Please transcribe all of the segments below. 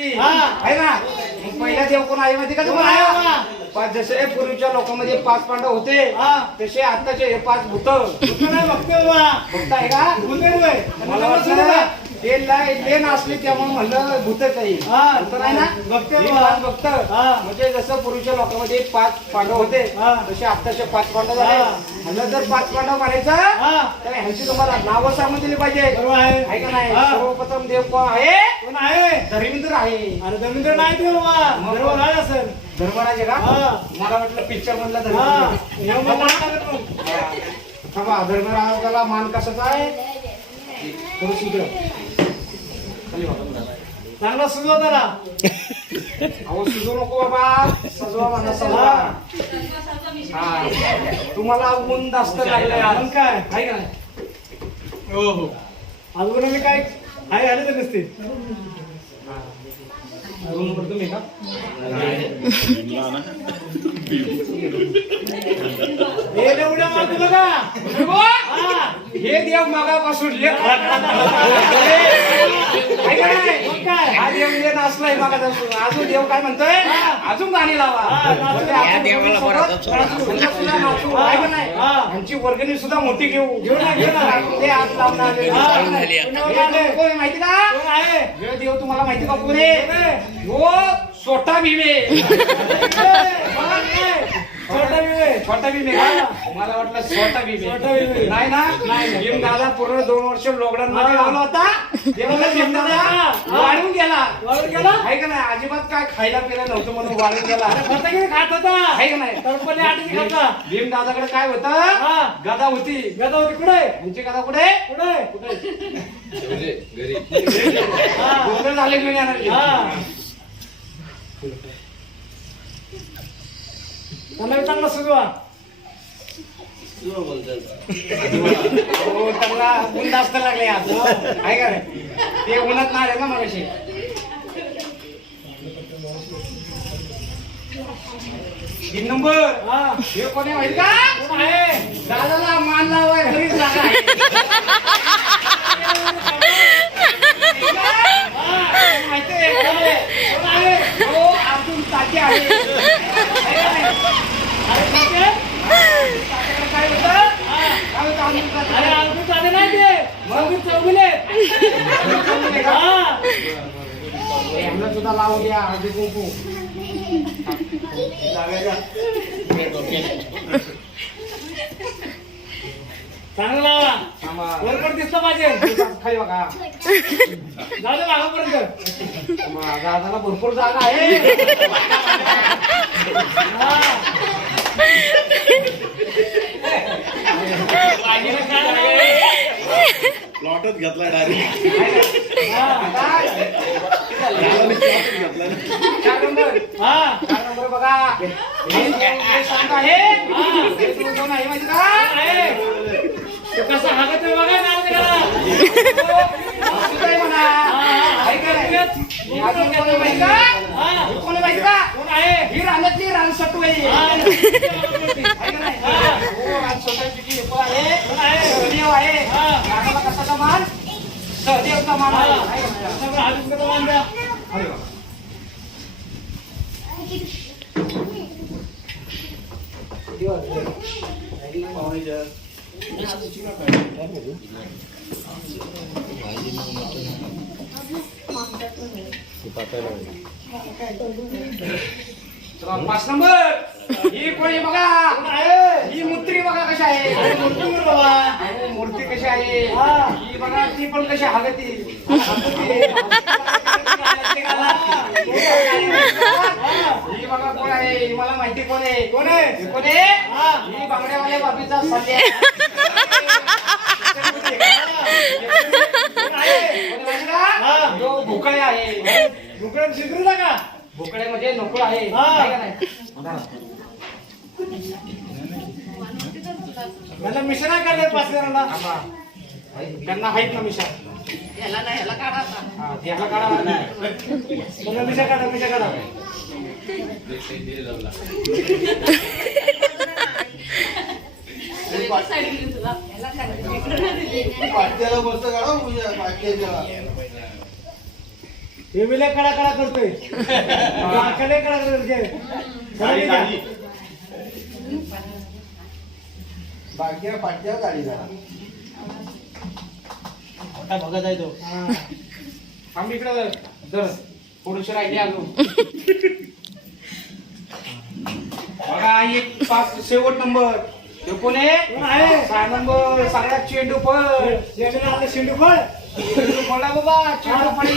आहे ना. मग पहिला देव कोण आहे माहिती का तुम्हाला? पाच. जसे पूर्वीच्या लोकांमध्ये 5 पांडव होते तसे आताचे हे 5 भूत नाही. भक्त आहे का? मला वाटलं ते लेन असले त्यामुळे म्हणलं भूतच आहे. नाही ना भक्त. म्हणजे जसं पूर्वीच्या लोकांमध्ये 5 पांडव होते तसे आताचे 5 पांडव झाले. म्हणलं जर 5 पांडव म्हणायचं तर ह्यांची तुम्हाला नावं सांगून दिली पाहिजे. आहे का नाही? सर्वप्रथम देव कोण आहे? कोण आहे? धर्मेंद्र आहे. अरे धर्मेंद्र नाही ते बाबा, धर्मराज असेल. धर्मराज आहे का? मला वाटलं पिक्चर मधला धर्मराजाला मान कशाचा आहे? थोडं सुधर चांगला सुजवा त्याला. अहो सुजू नको बाबा, सजवा म्हणा सजवा. तुम्हाला ऊन जास्त लागलंय अजून काय आहे का नाही? हो हो अजून मी काय आहे आले तर नसते. तुम्ही का उड्या मारतो बघा. हे देव मागापासून हा देव येत असलाय मागापासून. अजून देव काय म्हणतोय? अजून गाणी लावा. यांची वर्गणी सुद्धा मोठी घेऊ ते आज लावणार. माहिती का हे देव तुम्हाला माहिती का? पुरे हो छोटा भीमे. छोटा भीमे मला वाटलं छोटा भीमे नाही ना. भीम दादा पूर्ण 2 वर्ष लॉकडाऊन मध्ये लावला होता. भीम दादा वाढून गेला आहे का नाही? अजिबात काय खायला पिला नव्हतं म्हणून वाढून गेला. खात होता आहे का नाही? भीम दादाकडे काय होतं? गदा होती. गदा होती कुठे? यांची गदा कुठे कुठे झाले घेऊन येणार. चांगला सुजवा. हो त्यांना ऊन जास्त लागले आज आहे का नाही? ते उन्हात नाही ना मगाशी. तीन नंबर हे कोणी माहिती का? दादाला मान लावाय घरीच जागा आहे. माहिती आहे? हो अजून ताकी आहे. काय होतं? अरे अजून चाले नाही ते मग चौगुले यांना सुद्धा लावून घ्या. हळदी कुंकू चांगला लावा. वरपण दिसलं पाहिजे. खाली बघा झालं मागापर्यंत. दादाला भरपूर जागा आहे. प्लॉटच घेतला डायरेक्ट. 4 नंबर बघा. सांग आहे कोण आहे माहिती का? कसं हागत बघा कोण माहिती का? कोण आहे? ही रानातली रानसटू आहे. कसाचा मान? सहदेवचा मान आहे. चला 5 नंबर ही कोणी बघा. ही मूर्ती बघा कशी आहे. मूर्ती कशी आहे ही बघा. ती पण कशी हागती. ही बघा कोण आहे? ही मला माहिती कोण आहे? कोण आहे? कोण आहे? ही बांगड्यावाल्या बाबीचा सल्ले भोकळे आहे. भोकड्या शिकरूला का? भोकळे म्हणजे नोकळ आहे. मला मिशना काढले 5 जणांना. त्यांना आहेत ना मिशा. ह्याला काढा. मिशा काढा. मिशा काढा. पाट्याला बसतं काढा. हे मी लय कडा करतोय कडा करतोय गाडी गाडी बाकी पाठ्या गाडी जरा मोठा बघत आहे तो आम्ही इकडे जर थोडीशी राहिली अजून बघा एक 5 शेवट नंबर ते कोण आहे 6 नंबर सगळ्यात चेंडू फळ शेंडू फळ चेंडू फळा बाबा चेंडू फळ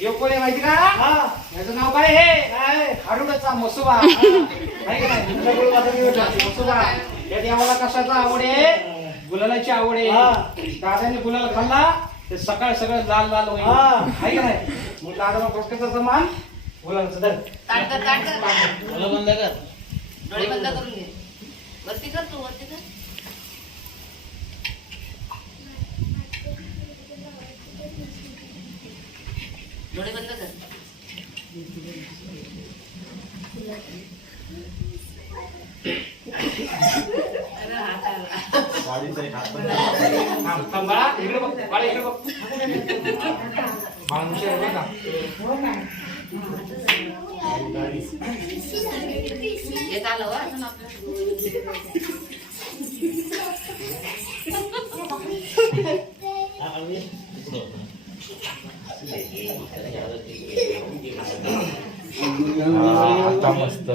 यो कोण आहे माहिती का याचं नाव काय आहे हारुडाचा मसुबा आहे का नाही मसुबा यात आम्हाला कशाचा आवड आहे गुलालाची आवड आहे दादाने गुलाल खाल्ला ते सकाळ सगळं लाल लाल होईल आहे का नाही मग दादा कसं मान गुलालाचं धर बंद कर डोळे बंद करून घे वरती कर तू वरती कर डोळे बंद कर अरे हात आला गाडीचा एक हात पण थांब बाळा इकडे बघ बाळा इकडे बघ बाळा हुशार आहे बरं का येत आलं हो अजून आपलं आता मस्त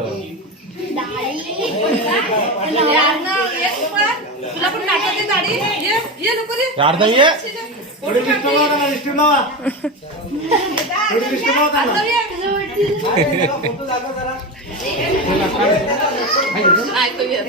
तुला पण काढते दाढी ये नको रे अर्धा ये थोडी लिस्ट लावा लिस्ट लावा थोडी लिस्ट लावा आता ये फोटो दाखव जरा ऐकूया